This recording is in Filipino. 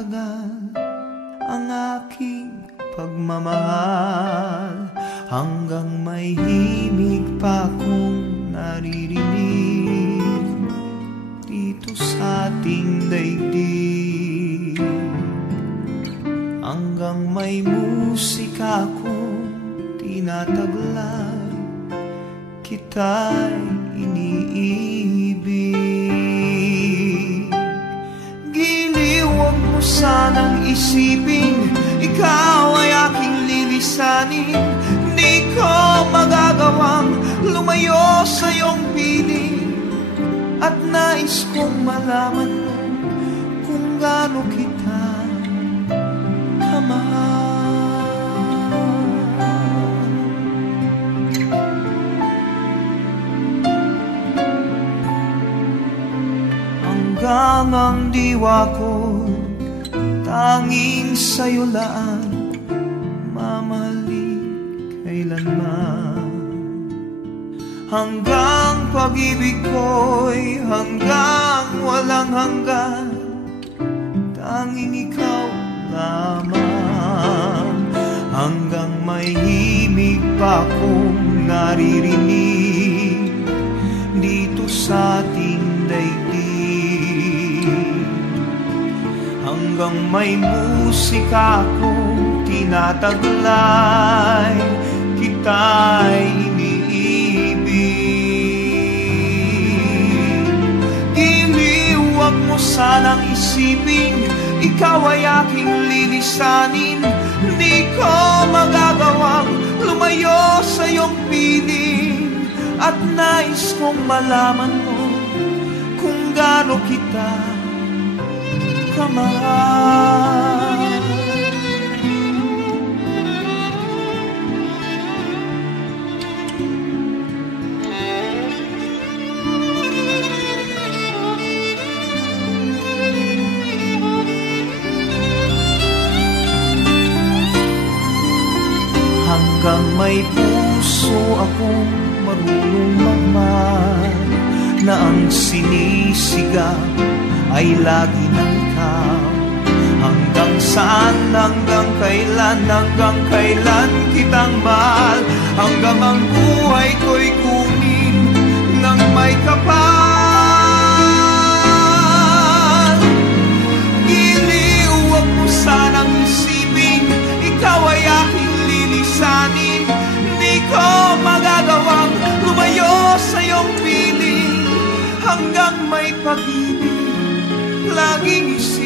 tumatagal ang aking pagmamahal, hanggang may himig pa akong naririnig dito sa ating daigdig, hanggang may musika akong tinataglay, kita'y iniibig. Giliw, huwag mo sanang isipin ikaw ay aking lilisanin. Di ko magagawang lumayo sa iyong piling, at nais kong malaman mo kung gaano kita kamahal. Hanggang ang diwa ko tanging sa'yo lang mamahalin kailanman, hanggang pag-ibig ko'y hanggang walang hanggan, tanging ikaw lamang, hanggang may himig pa akong naririnig dito sa ating daigdig, hanggang may musika akong tinataglay, kita'y iniibig. Giliw, huwag mo sanang isipin ikaw ay aking lilisanin. Di ko magagawang lumayo sa iyong piling, at nais kong malaman mo kung gaano kita kamahal. Hanggang may puso akong marunong magmahal, na ang sinisigaw ay lagi ng ikaw. Hanggang saan, hanggang kailan kitang mahal, hanggang ang buhay ko'y kunin ng may kapal. Giliw, huwag mo sanang isipin ikaw ay aking lilisanin. Di ko magagawang lumayo sa iyong piling, hanggang may pag-ibig laging isipin